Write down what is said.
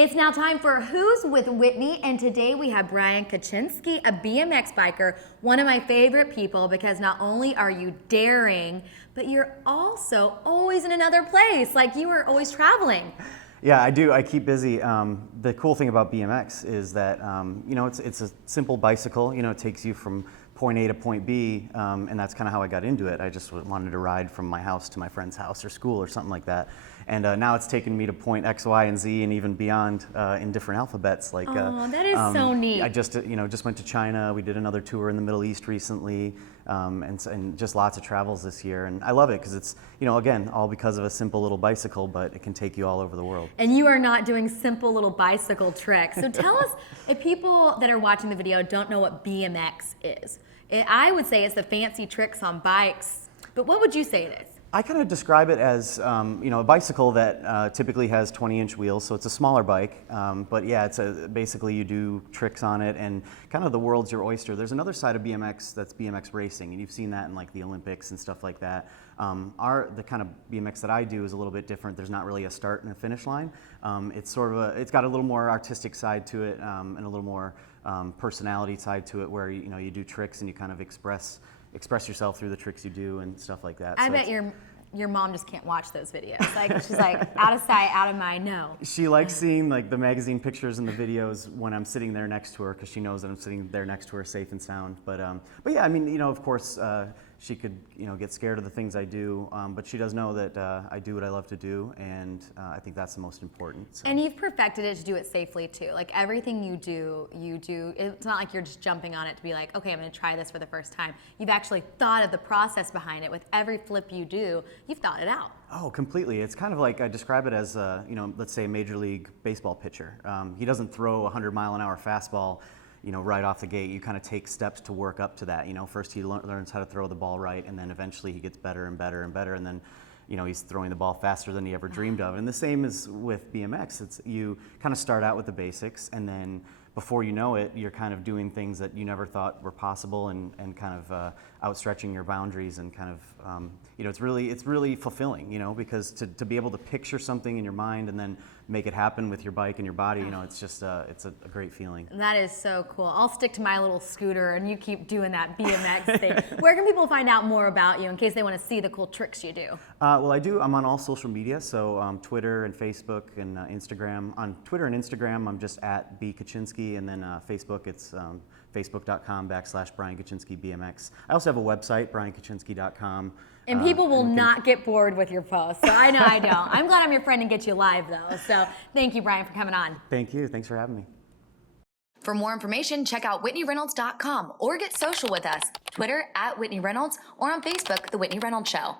It's now time for Who's with Whitney, and today we have Brian Kachinsky, a BMX biker, one of my favorite people because not only are you daring, but you're also always in another place, like you are always traveling. Yeah, I do. I keep busy. The cool thing about BMX is that you know, it's a simple bicycle. You know, it takes you from point A to point B, and that's kind of how I got into it. I just wanted to ride from my house to my friend's house or school or something like that. And now it's taken me to point X, Y, and Z, and even beyond in different alphabets. Like, that is so neat. I just went to China. We did another tour in the Middle East recently, and just lots of travels this year. And I love it because it's, you know, again, all because of a simple little bicycle, but it can take you all over the world. And you are not doing simple little bicycle tricks. So tell us, if people that are watching the video don't know what BMX is, I would say it's the fancy tricks on bikes, but what would you say it is? I kind of describe it as you know, a bicycle that typically has 20-inch wheels, so it's a smaller bike. But yeah, basically you do tricks on it, and kind of the world's your oyster. There's another side of BMX that's BMX racing, and you've seen that in like the Olympics and stuff like that. The kind of BMX that I do is a little bit different. There's not really a start and a finish line. It's sort of it's got a little more artistic side to it, and a little more personality side to it, where you know, you do tricks and you kind of express yourself through the tricks you do and stuff like that. I bet your mom just can't watch those videos. Like, she's like, out of sight, out of mind, no. She likes seeing like the magazine pictures and the videos when I'm sitting there next to her, because she knows that I'm sitting there next to her safe and sound. But yeah, I mean, you know, of course, she could, you know, get scared of the things I do, but she does know that I do what I love to do, and I think that's the most important. So. And you've perfected it to do it safely too. Like, everything you do, it's not like you're just jumping on it to be like, okay, I'm gonna try this for the first time. You've actually thought of the process behind it. With every flip you do, you've thought it out. Oh, completely. It's kind of like, I describe it as, you know, let's say a Major League Baseball pitcher. He doesn't throw a 100-mile-an-hour fastball, you know, right off the gate. You kind of take steps to work up to that. You know, first he learns how to throw the ball right, and then eventually he gets better and better and better, and then, you know, he's throwing the ball faster than he ever dreamed of. And the same is with BMX. It's, you kind of start out with the basics, and then before you know it, you're kind of doing things that you never thought were possible, and kind of outstretching your boundaries, and kind of, you know, it's really fulfilling, you know, because to be able to picture something in your mind and then make it happen with your bike and your body, you know, it's just, it's a great feeling. That is so cool. I'll stick to my little scooter and you keep doing that BMX thing. Where can people find out more about you in case they want to see the cool tricks you do? Well, I'm on all social media, so Twitter and Facebook and Instagram. On Twitter and Instagram, I'm just at @bkachinsky, and then Facebook, it's facebook.com/Brian Kachinsky BMX. I also have a website, briankachinsky.com. And people will not get bored with your posts, so I know I don't. I'm glad I'm your friend and get you live, though. So thank you, Brian, for coming on. Thank you. Thanks for having me. For more information, check out WhitneyReynolds.com or get social with us. Twitter @Whitney Reynolds or on Facebook, The Whitney Reynolds Show.